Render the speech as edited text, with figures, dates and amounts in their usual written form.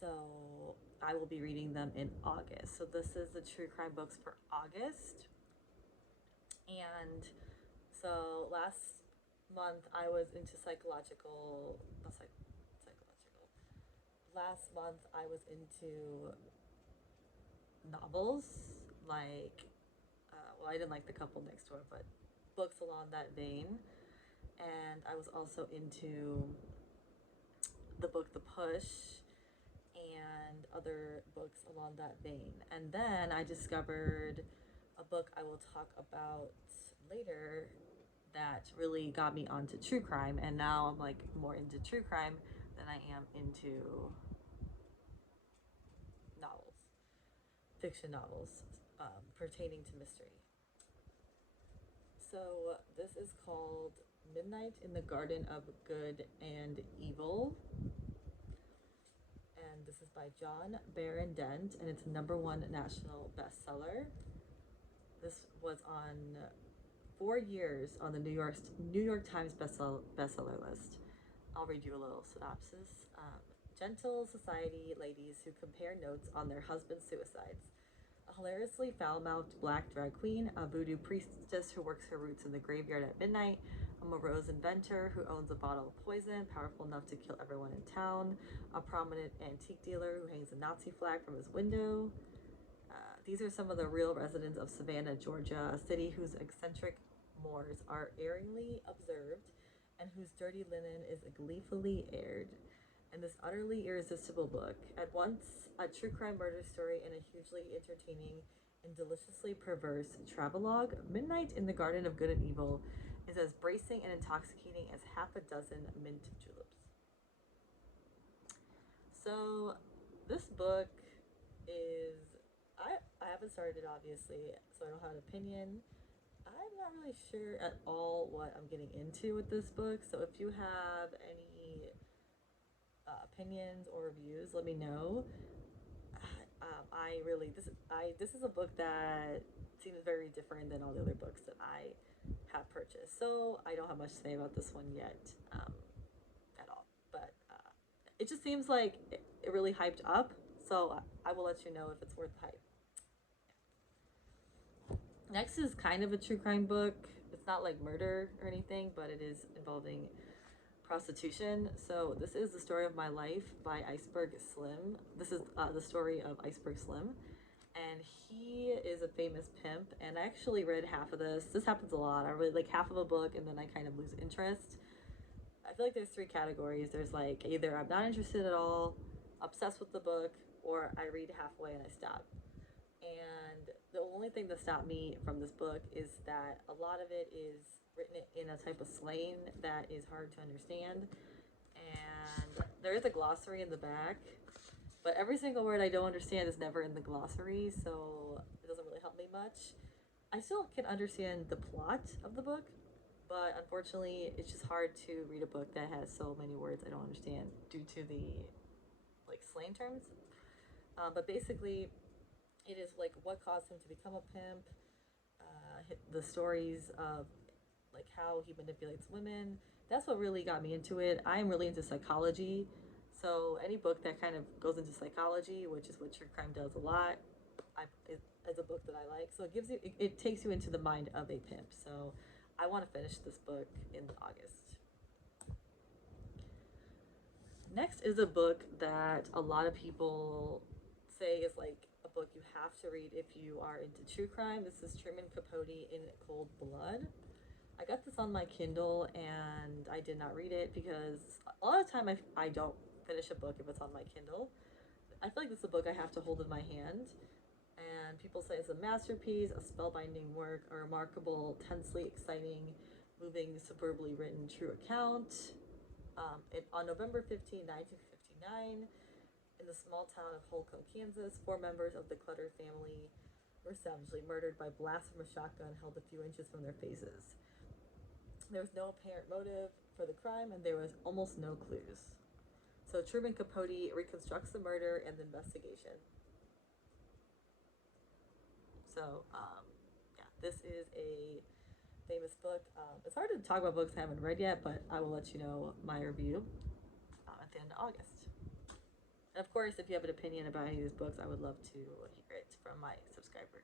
So I will be reading them in August. So this is the true crime books for August. And so last month I was into psychological. Last month I was into novels, like, well, I didn't like The Couple Next Door, but books along that vein. And I was also into the book The Push and other books along that vein. And then I discovered a book I will talk about later that really got me onto true crime. And now I'm like more into true crime than I am into novels, fiction novels, pertaining to mystery. So this is called Midnight in the Garden of Good and Evil. And this is by John Baron Dent, and it's a #1 national bestseller. This was on 4 years on the New York Times bestseller list. I'll read you a little synopsis. Gentle society ladies who compare notes on their husbands' suicides. A hilariously foul-mouthed black drag queen, a voodoo priestess who works her roots in the graveyard at midnight, a morose inventor who owns a bottle of poison powerful enough to kill everyone in town, a prominent antique dealer who hangs a Nazi flag from his window. These are some of the real residents of Savannah, Georgia, a city whose eccentric mores are erringly observed and whose dirty linen is gleefully aired. In this utterly irresistible book, at once a true crime murder story and a hugely entertaining and deliciously perverse travelogue, Midnight in the Garden of Good and Evil is as bracing and intoxicating as half a dozen mint juleps. So, this book is. I haven't started it, obviously, so I don't have an opinion. I'm not really sure at all what I'm getting into with this book, so if you have any opinions or reviews, let me know. I really this is a book that seems very different than all the other books that I have purchased. So I don't have much to say about this one yet, at all. But it just seems like it really hyped up. So I will let you know if it's worth the hype. Next is kind of a true crime book. It's not like murder or anything, but it is involving prostitution. So this is The Story of My Life by Iceberg Slim. This is the story of Iceberg Slim. And he is a famous pimp. And I actually read half of this. This happens a lot. I read like half of a book and then I kind of lose interest. I feel like there's three categories. There's like either I'm not interested at all, obsessed with the book, or I read halfway and I stop. And the only thing that stopped me from this book is that a lot of it is written in a type of slang that is hard to understand. And there is a glossary in the back, but every single word I don't understand is never in the glossary, so it doesn't really help me much. I still can understand the plot of the book, but unfortunately, it's just hard to read a book that has so many words I don't understand due to the like slang terms. But basically, it is like what caused him to become a pimp, the stories of like how he manipulates women. That's what really got me into it. I am really into psychology, so any book that kind of goes into psychology, which is what true crime does a lot, is a book that I like. So it takes you into the mind of a pimp. So I want to finish this book in August. Next is a book that a lot of people say is like a book you have to read if you are into true crime. This is Truman Capote in Cold Blood. I got this on my Kindle and I did not read it because a lot of the time I don't finish a book if it's on my Kindle. I feel like this is a book I have to hold in my hand. And people say it's a masterpiece, a spellbinding work, a remarkable, tensely exciting, moving, superbly written true account. On November 15, 1959, in the small town of Holcomb, Kansas, four members of the Clutter family were savagely murdered by blasts from a shotgun held a few inches from their faces. There was no apparent motive for the crime, and there was almost no clues. So Truman Capote reconstructs the murder and the investigation. So, yeah, this is a famous book. It's hard to talk about books I haven't read yet, but I will let you know my review at the end of August. And of course, if you have an opinion about any of these books, I would love to hear it from my subscribers.